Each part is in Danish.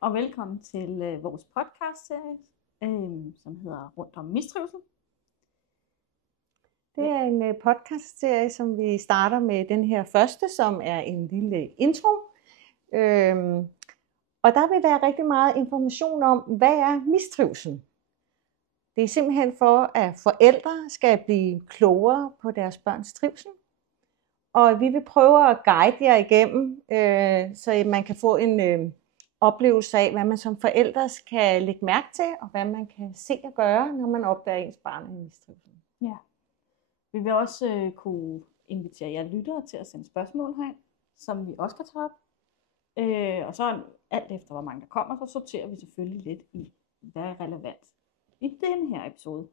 og velkommen til vores podcast-serie, som hedder Rundt om mistrivsel. Det er en podcast-serie, som vi starter med den her første, som er en lille intro. Og der vil være rigtig meget information om, hvad er mistrivsel. Det er simpelthen for, at forældre skal blive klogere på deres børns trivsel. Og vi vil prøve at guide jer igennem, så man kan få en oplevelse af, hvad man som forældre skal lægge mærke til, og hvad man kan se og gøre, når man opdager ens barn i mistrivsel. Ja. Vi vil også kunne invitere jer lyttere til at sende spørgsmål herind, som vi også kan tage op. Og så alt efter, hvor mange der kommer, så sorterer vi selvfølgelig lidt i, hvad er relevant i den her episode.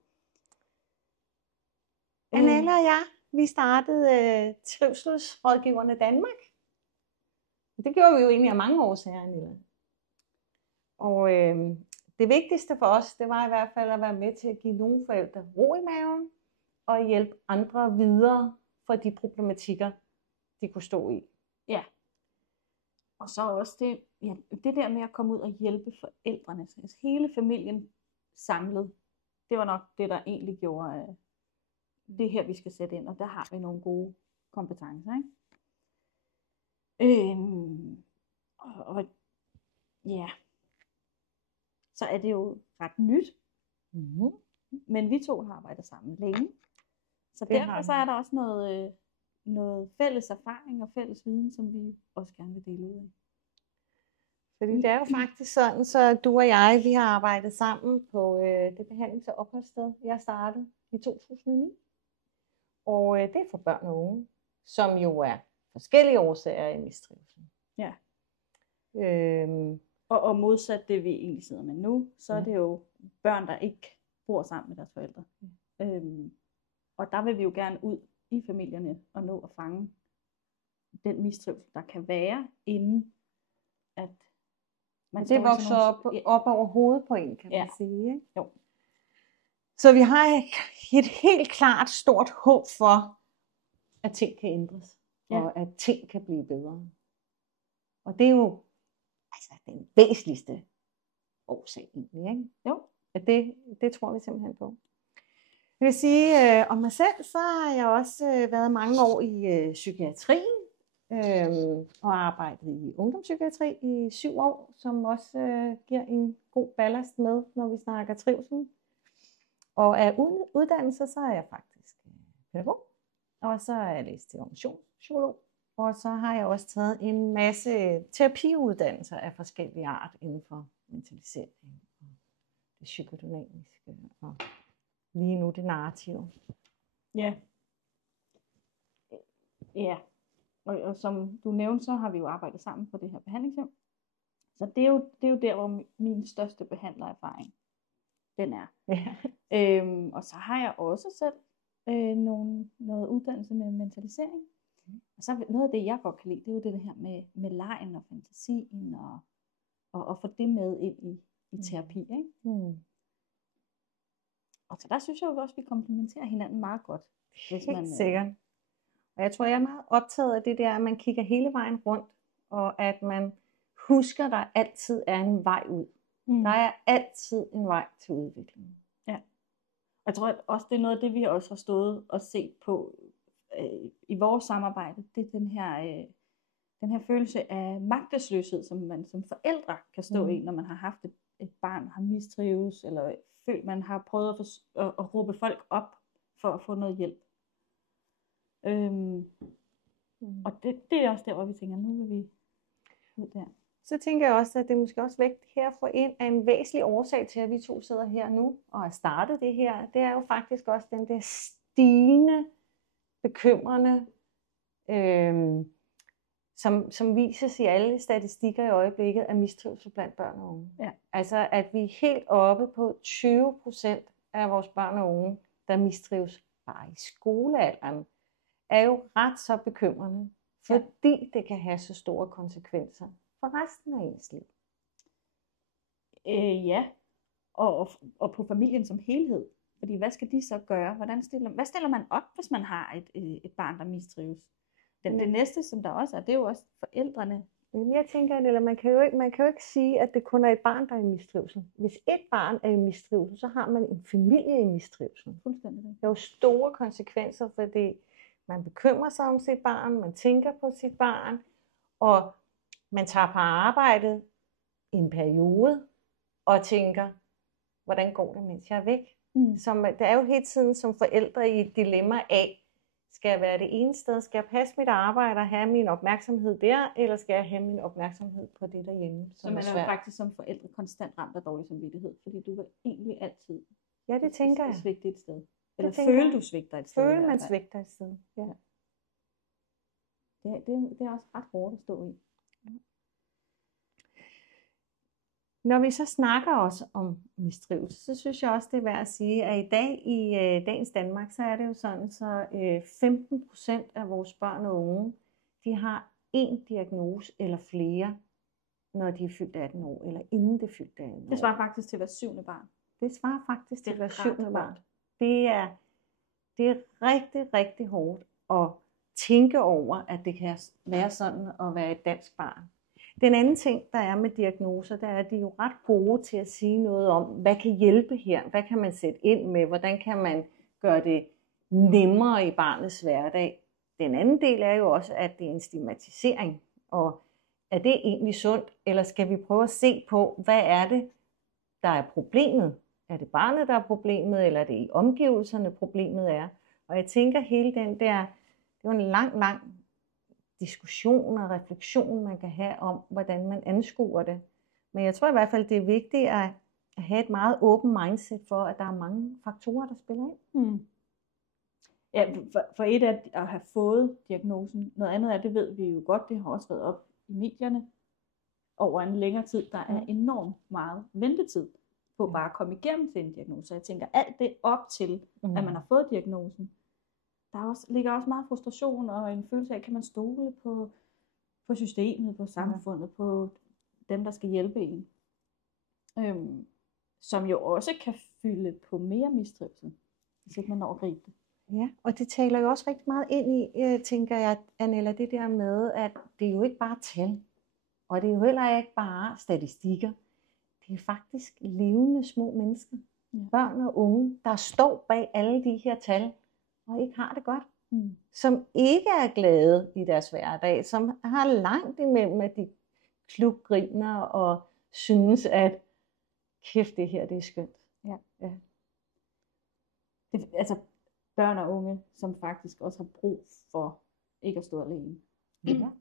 Annelle og jeg, vi startede Trivselsrådgiverne Danmark. Det gjorde vi jo egentlig af mange årsager, Annelle. Og det vigtigste for os, det var i hvert fald at være med til at give nogle forældre ro i maven, og hjælpe andre videre for de problematikker, de kunne stå i. Ja. Og så også det der med at komme ud og hjælpe forældrene, altså hele familien samlet, det var nok det, der egentlig gjorde det her, vi skal sætte ind, og der har vi nogle gode kompetencer, ikke? Ja, så er det jo ret nyt, men vi to har arbejdet sammen længe, så derfor så er der også noget fælles erfaring og fælles viden, som vi også gerne vil dele ud af. Fordi det er jo faktisk sådan, så du og jeg, vi har arbejdet sammen på det behandlings- og opholdssted, jeg startede i 2009. Og det er for børn og unge, som jo er forskellige årsager i mistrivsel. Ja. Og modsat det, vi egentlig sidder med nu, så er det jo børn, der ikke bor sammen med deres forældre. Og der vil vi jo gerne ud i familierne og nå at fange den mistrivsel, der kan være, inden at man det vokser op over hovedet på en, kan man sige. Ikke? Jo. Så vi har et helt klart stort håb for, at ting kan ændres, og at ting kan blive bedre. Og det er jo den væsentligste årsag egentlig, ikke? Jo. At det tror vi simpelthen på. Jeg vil sige, om mig selv, så har jeg også været mange år i psykiatrien, og arbejdet i ungdomspsykiatri i 7 år, som også giver en god ballast med, når vi snakker trivsel. Og af uddannelse, så er jeg faktisk pædagog, og så er jeg læst til organisationspsykolog, og så har jeg også taget en masse terapiuddannelser af forskellige art inden for mentalisering og det psykodynamiske og lige nu det narrative. Ja. Ja. Og som du nævnte, så har vi jo arbejdet sammen på det her behandlingshjem. Så det er jo der, hvor min største behandlererfaring den er. Ja. Og så har jeg også selv noget uddannelse med mentalisering. Og så noget af det, jeg godt kan lide, det er jo det her med legen og fantasien, og få det med ind i terapi. Ikke? Og så der synes jeg jo også, at vi komplementerer hinanden meget godt. Helt sikkert. Og jeg tror, jeg er meget optaget af det der, at man kigger hele vejen rundt, og at man husker, at der altid er en vej ud. Der er altid en vej til udvikling. Ja. Og jeg tror at også, det er noget af det, vi også har stået og set på i vores samarbejde. Det er den her følelse af magtesløshed, som man som forældre kan stå i, når man har haft et barn, der har mistrives, eller følt, man har prøvet at råbe folk op for at få noget hjælp. Og det er også der, hvor vi tænker, nu vil vi ud der. Så tænker jeg også, at det er måske også vigtigt her for en af en væsentlig årsag til, at vi to sidder her nu og har startet det her. Det er jo faktisk også den der stigende, bekymrende, som vises i alle statistikker i øjeblikket af mistrivsel blandt børn og unge. Ja. Altså at vi er helt oppe på 20% af vores børn og unge, der mistrives bare i skolealderen, er jo ret så bekymrende, fordi det kan have så store konsekvenser for resten af ens liv. Ja, og på familien som helhed. Fordi hvad skal de så gøre? Hvad stiller man op, hvis man har et barn, der mistrives? Det næste, som der også er, det er jo også forældrene. Men jeg tænker, eller man kan jo ikke sige, at det kun er et barn, der er i mistrivsel. Hvis et barn er i mistrivsel, så har man en familie i mistrivsel. Fuldstændig. Det er jo store konsekvenser, fordi man bekymrer sig om sit barn, man tænker på sit barn, og man tager på arbejdet i en periode og tænker, hvordan går det, mens jeg er væk? Det er jo hele tiden som forældre i et dilemma af, skal jeg være det ene sted? Skal jeg passe mit arbejde og have min opmærksomhed der, eller skal jeg have min opmærksomhed på det derhjemme? Så man er jo faktisk som forældre konstant ramt af dårlig samvittighed, fordi du vil egentlig altid svigte et sted. Eller føle, du svigter et sted. Føle, man svigter et sted, ja. Det er også ret hårdt at stå i. Når vi så snakker også om mistrivsel, så synes jeg også, det er værd at sige, at i dag i dagens Danmark, så er det jo sådan, så 15% af vores børn og unge, de har én diagnose eller flere, når de er fyldt 18 år, eller inden det fyldte 18 år. Det svarer faktisk til hver 7. barn. Det svarer faktisk til hver 7. barn. Det er rigtig, rigtig hårdt at tænke over, at det kan være sådan at være et dansk barn. Den anden ting, der er med diagnoser, der er, at de er jo ret gode til at sige noget om, hvad kan hjælpe her? Hvad kan man sætte ind med? Hvordan kan man gøre det nemmere i barnets hverdag? Den anden del er jo også, at det er en stigmatisering. Og er det egentlig sundt? Eller skal vi prøve at se på, hvad er det, der er problemet? Er det barnet, der er problemet? Eller er det i omgivelserne, problemet er? Og jeg tænker, hele den der, det er jo en lang diskussion og refleksion, man kan have om, hvordan man anskuer det. Men jeg tror i hvert fald, det er vigtigt at have et meget åbent mindset for, at der er mange faktorer, der spiller ind. Ja, for et er at have fået diagnosen. Noget andet er, det ved vi jo godt, det har også været op i medierne over en længere tid. Der er enormt meget ventetid på bare at komme igennem til en diagnose. Jeg tænker, alt det op til, at man har fået diagnosen, ligger også meget frustration og en følelse af, kan man stole på systemet, på samfundet, på dem, der skal hjælpe en. Som jo også kan fylde på mere mistrivsel, hvis ikke man når at gribe det. Ja, og det taler jo også rigtig meget ind i, tænker jeg, Anella, det der med, at det er jo ikke bare tal, og det er jo heller ikke bare statistikker. Det er faktisk levende små mennesker, børn og unge, der står bag alle de her tal, og ikke har det godt. Som ikke er glade i deres hverdag, som har langt imellem, at de klubgriner og synes, at kæft, det her, det er skønt. Ja. Altså børn og unge, som faktisk også har brug for ikke at stå alene.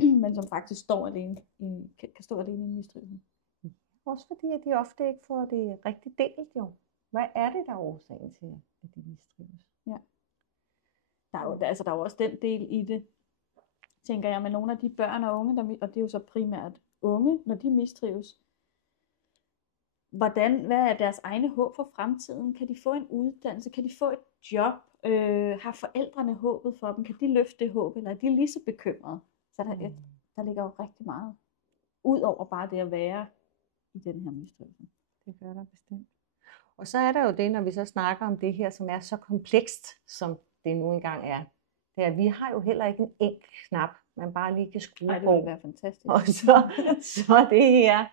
Men som faktisk står alene, kan stå alene i en mistrivsel. Også fordi, at de ofte ikke får det rigtig delt jo. Hvad er det, der er årsagen til, at de mistrives? Ja. Der er jo også den del i det, tænker jeg, med nogle af de børn og unge, og det er jo så primært unge, når de mistrives. Hvad er deres egne håb for fremtiden? Kan de få en uddannelse? Kan de få et job? Har forældrene håbet for dem? Kan de løfte det håb? Eller er de lige så bekymrede? Så der ligger jo rigtig meget ud over bare det at være i den her mistrivsel. Det gør der bestemt. Og så er der jo det, når vi så snakker om det her, som er så komplekst, som det nu engang er. Det er, vi har jo heller ikke en enkelt knap, man bare lige kan skrue på. Det ville være fantastisk. Og så det her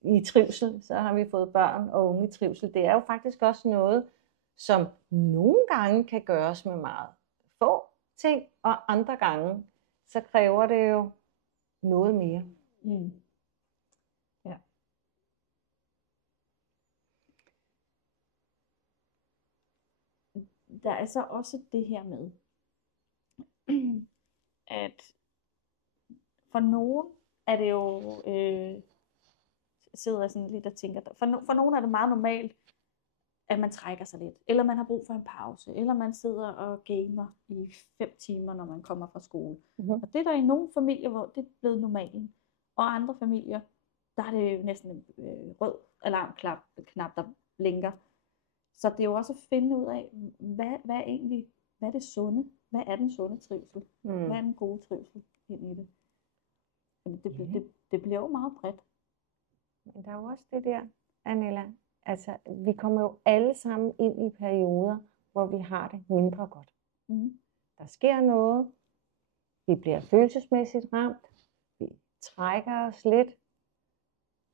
i trivsel, så har vi fået børn og unge i trivsel. Det er jo faktisk også noget, som nogle gange kan gøres med meget få ting, og andre gange, så kræver det jo noget mere. Ja. Der er så også det her med, at for nogen er det jo, sidder jeg sådan lidt og tænker, for nogen er det meget normalt, at man trækker sig lidt, eller man har brug for en pause, eller man sidder og gamer i 5 timer, når man kommer fra skole. Og det er der i nogle familier, hvor det er blevet normalen, og andre familier, der er det næsten en rød alarmknap, der blinker. Så det er jo også at finde ud af, hvad er det sunde? Hvad er den sunde trivsel? Hvad er den gode trivsel ind i det? Det bliver jo meget bredt. Men der er jo også det der, Anella, altså vi kommer jo alle sammen ind i perioder, hvor vi har det mindre godt. Der sker noget, vi bliver følelsesmæssigt ramt, vi trækker os lidt,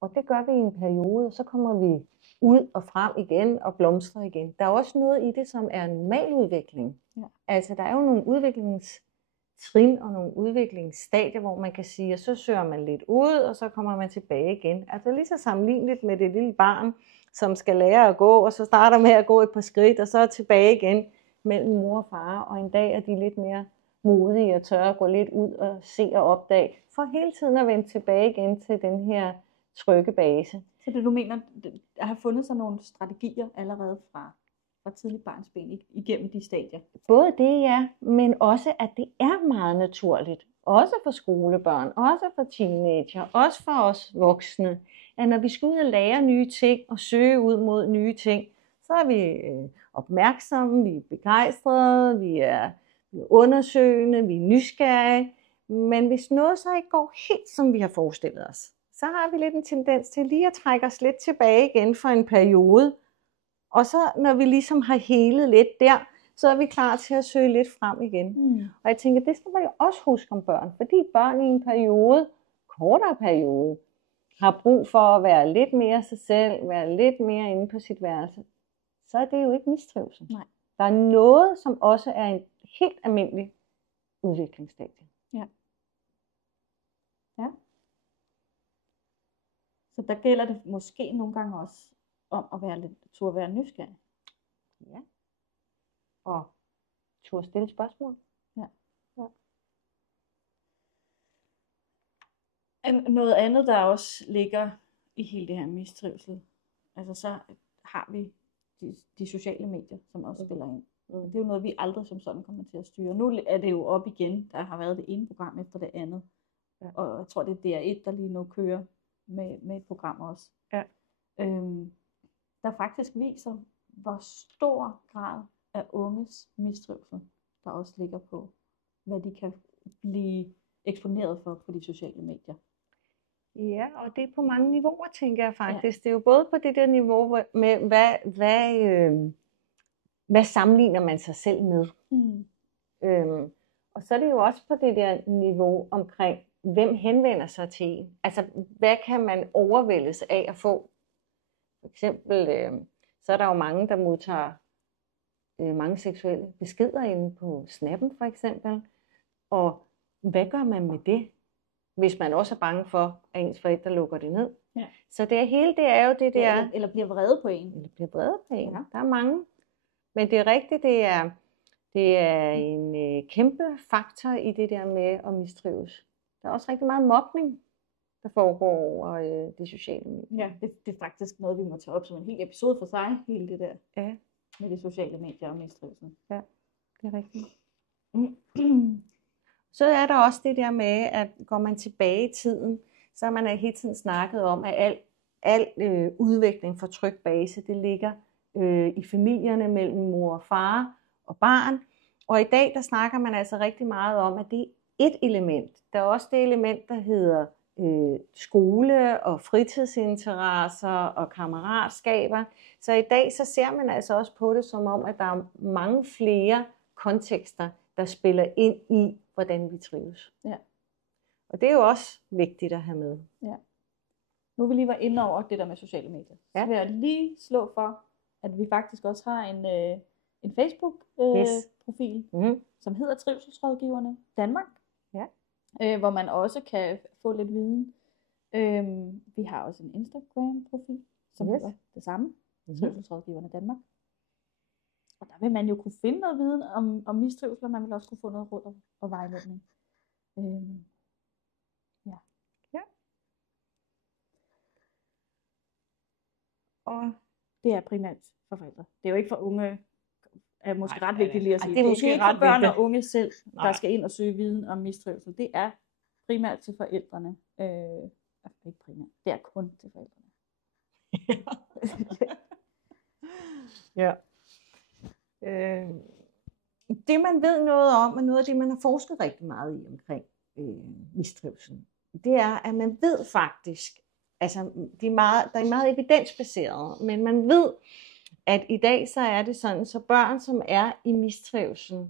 og det gør vi i en periode, og så kommer vi ud og frem igen og blomstrer igen. Der er også noget i det, som er normal udvikling. Ja. Altså der er jo nogle udviklingstrin og nogle udviklingsstadier, hvor man kan sige, at så søger man lidt ud, og så kommer man tilbage igen. Altså lige så sammenligneligt med det lille barn, som skal lære at gå, og så starter med at gå et par skridt, og så er tilbage igen mellem mor og far, og en dag er de lidt mere modige og tør at gå lidt ud og se og opdage, for hele tiden at vende tilbage igen til den her trygge base. Så det du mener, der har fundet sig nogle strategier allerede fra tidlig barnsben igennem de stadier? Både det, ja, men også at det er meget naturligt, også for skolebørn, også for teenager, også for os voksne, at når vi skal ud og lære nye ting og søge ud mod nye ting, så er vi opmærksomme, vi er begejstrede, vi er undersøgende, vi er nysgerrige, men hvis noget så ikke går helt som vi har forestillet os, så har vi lidt en tendens til lige at trække os lidt tilbage igen for en periode, og så når vi ligesom har helet lidt der, så er vi klar til at søge lidt frem igen. Og jeg tænker, det skal man jo også huske om børn, fordi børn i en periode, kortere periode, har brug for at være lidt mere sig selv, være lidt mere inde på sit værelse, så er det jo ikke mistrivsel. Nej. Der er noget, som også er en helt almindelig udviklingsstadie. Ja. Ja. Så der gælder det måske nogle gange også om at være lidt, turde være nysgerrig. Ja. Og turde stille spørgsmål. Ja. Ja. Noget andet, der også ligger i hele det her mistrivsel, altså så har vi de sociale medier, som også spiller ind. Det er jo noget, vi aldrig som sådan kommer til at styre. Nu er det jo op igen. Der har været det ene program efter det andet. Ja. Og jeg tror, det er DR1, der lige nu kører med et program også. Ja. Der faktisk viser, hvor stor grad af unges mistrivsel, der også ligger på, hvad de kan blive eksponeret for på de sociale medier. Ja, og det er på mange niveauer, tænker jeg faktisk. Ja. Det er jo både på det der niveau med, hvad sammenligner man sig selv med. Og så er det jo også på det der niveau omkring, hvem henvender sig til en. Altså, hvad kan man overvældes af at få? For eksempel, så er der jo mange, der modtager mange seksuelle beskeder inde på Snappen, for eksempel. Og hvad gør man med det, hvis man også er bange for, at ens forældre lukker det ned? Ja. Så det hele, det er jo det der... Eller bliver vrede på en. Eller bliver vrede på en. Ja. Der er mange. Men det er rigtigt, det er en kæmpe faktor i det der med at mistrives. Der er også rigtig meget mobning, der foregår over de sociale medier. Ja, det er faktisk noget, vi må tage op som en hel episode for sig, hele det der med de sociale medier og mistrivsel. Ja, det er rigtigt. Så er der også det der med, at går man tilbage i tiden, så har man hele tiden snakket om, at al udvikling for tryg base, det ligger i familierne mellem mor og far og barn. Og i dag, der snakker man altså rigtig meget om, at det er et element. Der er også det element, der hedder skole og fritidsinteresser og kammeratskaber. Så i dag, så ser man altså også på det som om, at der er mange flere kontekster, der spiller ind i, hvordan vi trives. Ja. Og det er jo også vigtigt at have med. Ja. Nu vi lige var inde over det der med sociale medier, så vil jeg lige slå for, at vi faktisk også har en Facebook-profil, som hedder Trivselsrådgiverne Danmark, hvor man også kan få lidt viden. Vi har også en Instagram-profil, som hedder det samme, Trivselsrådgiverne Danmark. Og der vil man jo kunne finde noget viden om mistrivsel, og man vil også kunne få noget råd og vejledning. Og det er primært for forældre. Det er jo ikke for unge, er måske ret vigtigt lige at sige. Det er måske ikke for børn og unge selv, der skal ind og søge viden om mistrivsel. Det er primært til forældrene. Ikke primært, det er kun til forældrene. Ja. Det man ved noget om, og noget af det man har forsket rigtig meget i omkring mistrivsel, det er, at man ved faktisk, altså der er meget evidensbaseret, men man ved, at i dag så er det sådan, så børn, som er i mistrivsel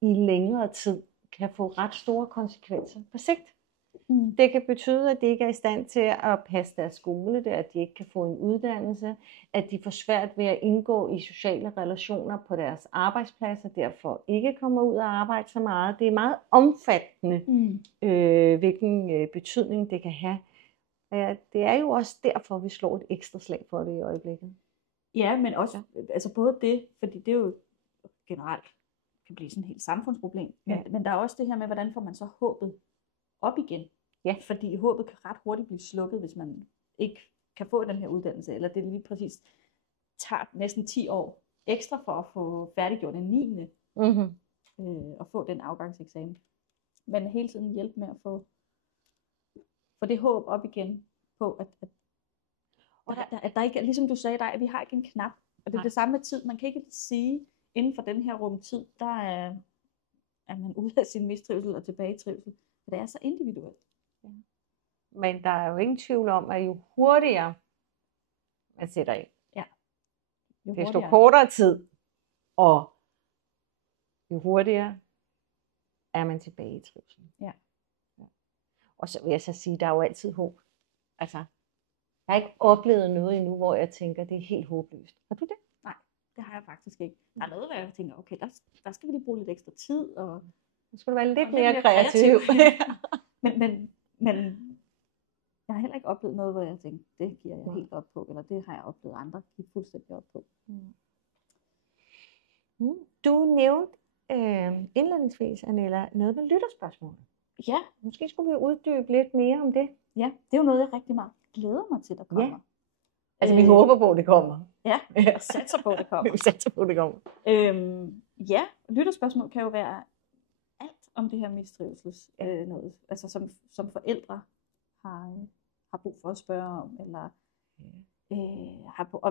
i længere tid, kan få ret store konsekvenser på sigt. Det kan betyde, at de ikke er i stand til at passe deres skole, det at de ikke kan få en uddannelse, at de får svært ved at indgå i sociale relationer på deres arbejdspladser, derfor ikke kommer ud og arbejde så meget. Det er meget omfattende, hvilken betydning det kan have. Det er jo også derfor, vi slår et ekstra slag for det i øjeblikket. Ja, men også altså både det, fordi det er jo generelt kan blive sådan et helt samfundsproblem, men der er også det her med, hvordan får man så håbet op igen. Ja. Fordi håbet kan ret hurtigt blive slukket, hvis man ikke kan få den her uddannelse, eller det lige præcis tager næsten 10 år ekstra for at få færdiggjort en 9. Og få den afgangseksamen. Men hele tiden hjælpe med at få det håb op igen på, at der ikke, ligesom du sagde, at vi har ikke en knap, og det er det samme med tid. Man kan ikke sige, inden for den her rumtid, der er man ude af sin mistrivsel og tilbage i trivsel. For det er så individuelt. Ja. Men der er jo ingen tvivl om, at jo hurtigere man sætter ind, desto kortere tid, og jo hurtigere er man tilbage i trivsel. Ja. Og så vil jeg så sige, der er jo altid håb. Altså, jeg har ikke oplevet noget endnu, hvor jeg tænker, det er helt håbløst. Har du det? Nej, det har jeg faktisk ikke. Der er noget, hvor jeg tænker, okay, der skal vi lige bruge lidt ekstra tid. Og så skal du være lidt mere kreativ. men jeg har heller ikke oplevet noget, hvor jeg tænker, det giver jeg helt op på, eller det har jeg oplevet andre give fuldstændig op på. Du nævnte indledningsvis, Anella, noget med lytterspørgsmål. Ja. Måske skulle vi uddybe lidt mere om det. Ja, det er jo noget, jeg rigtig meget glæder mig til, der kommer. Ja. Altså, vi håber på, at det kommer. Ja, jeg satser på, at det kommer. Vi satser på, at det kommer. Ja, lytterspørgsmål kan jo være alt om det her mistrivsels noget. Altså, som forældre har brug for at spørge om, eller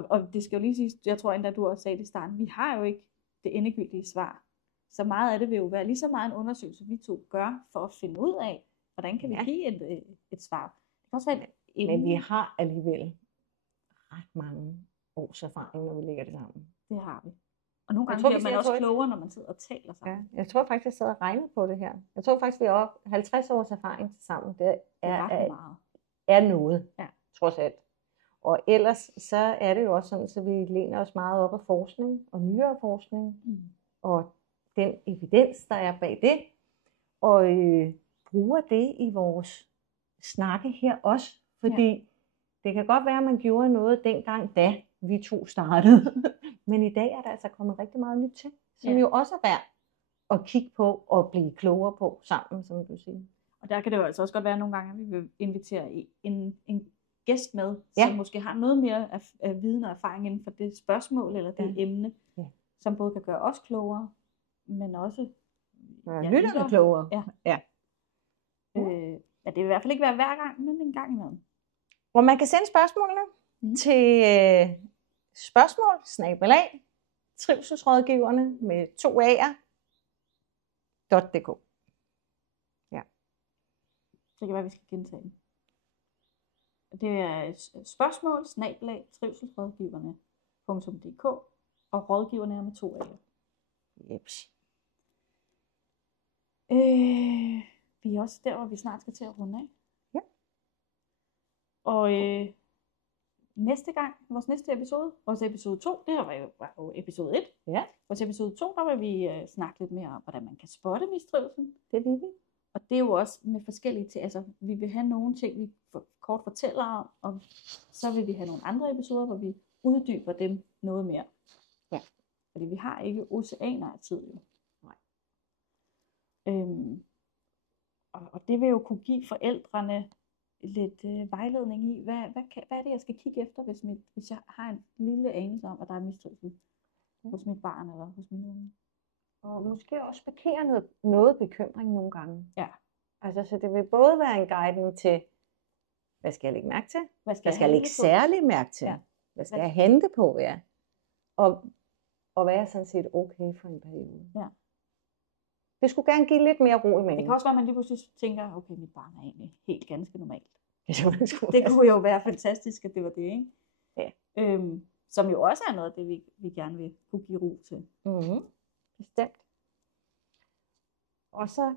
og det skal jo lige sige, jeg tror endda, du også sagde det i starten, vi har jo ikke det endegyldige svar. Så meget af det vil jo være lige så meget en undersøgelse, vi to gør, for at finde ud af, hvordan kan vi give et svar. Det kan også være men vi har alligevel ret mange års erfaring, når vi lægger det sammen. Det har vi. Og nogle gange bliver man også klogere, når man sidder og taler sammen. Ja, jeg tror faktisk, jeg sad og regnede på det her. Jeg tror faktisk, vi har 50 års erfaring sammen. Det er noget, trods alt. Og ellers så er det jo også sådan, så vi læner os meget op af forskning og nyere forskning. Og den evidens, der er bag det. Og bruger det i vores snakke her også. Fordi det kan godt være, at man gjorde noget dengang, da vi to startede. Men i dag er der altså kommet rigtig meget nyt til, som jo også er værd at kigge på og blive klogere på sammen, som du siger. Og der kan det jo altså også godt være nogle gange, at vi vil invitere en gæst med, som måske har noget mere af viden og erfaring inden for det spørgsmål eller det emne, som både kan gøre os klogere, men også lytterne klogere. Ja, det vil i hvert fald ikke være hver gang, men en gang imellem. Hvor man kan sende spørgsmålene til spørgsmål@trivselsrådgiverne med 2 a'er.dk. Ja. Det kan være, vi skal gentage den. Det er spørgsmål@trivselsrådgiverne.dk, og rådgiverne er med 2 a'er. Jeps. Vi er også der, hvor vi snart skal til at runde af. Ja. Og næste gang, vores næste episode, vores episode 2, det her var jo episode 1. Ja. Vores episode 2, der vil vi snakke lidt mere om, hvordan man kan spotte mistrivsel. Det vil vi. Og det er jo også med forskellige ting, altså vi vil have nogle ting, vi kort fortæller om, og så vil vi have nogle andre episoder, hvor vi uddyber dem noget mere. Ja. Fordi vi har ikke oceaner af tid jo. Nej. Og det vil jo kunne give forældrene lidt vejledning i, hvad er det, jeg skal kigge efter, hvis jeg har en lille anelse om, at der er mistrivsel hos mit barn eller hos min unge. Og måske også parkere noget bekymring nogle gange. Ja. Altså, så det vil både være en guidning til, hvad skal jeg lægge mærke til? Hvad skal jeg lægge særlig mærke til? Ja. Hvad skal jeg hente på? Ja. Og være sådan set okay for en periode. Ja. Det skulle gerne give lidt mere ro i maven. Det kan også være, at man lige pludselig tænker, okay, mit barn er egentlig helt ganske normalt. Det kunne jo være fantastisk, at det var det, ikke? Ja. Som jo også er noget af det, vi gerne vil kunne give ro til. Mm-hmm. Bestemt. Og så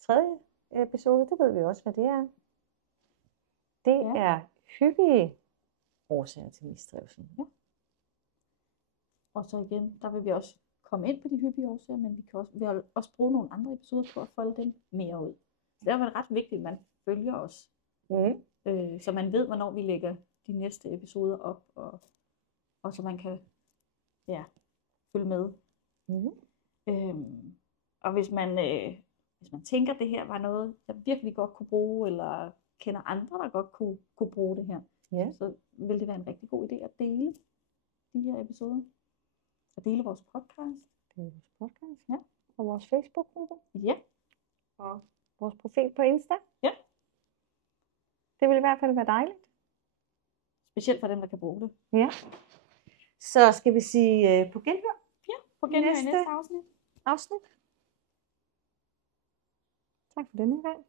tredje episode, det ved vi også, hvad det er. Det Ja. er hyppige årsager til mistrivsel. Ja. Og så igen, der vil vi også komme ind på de hyppige årsager, men vi vil også bruge nogle andre episoder på at folde dem mere ud. Så derfor er det ret vigtigt, at man følger os, så man ved, hvornår vi lægger de næste episoder op, og så man kan følge med. Og hvis man tænker, at det her var noget, jeg virkelig godt kunne bruge, eller kender andre, der godt kunne bruge det her, så vil det være en rigtig god idé at dele de her episoder. Og dele vores podcast. Ja. Og vores Facebook-gruppe. Ja. Og vores profil på Insta. Ja. Det vil i hvert fald være dejligt. Specielt for dem, der kan bruge det. Ja. Så skal vi sige på genhør. Ja, på genhør i næste afsnit. Tak for denne gang.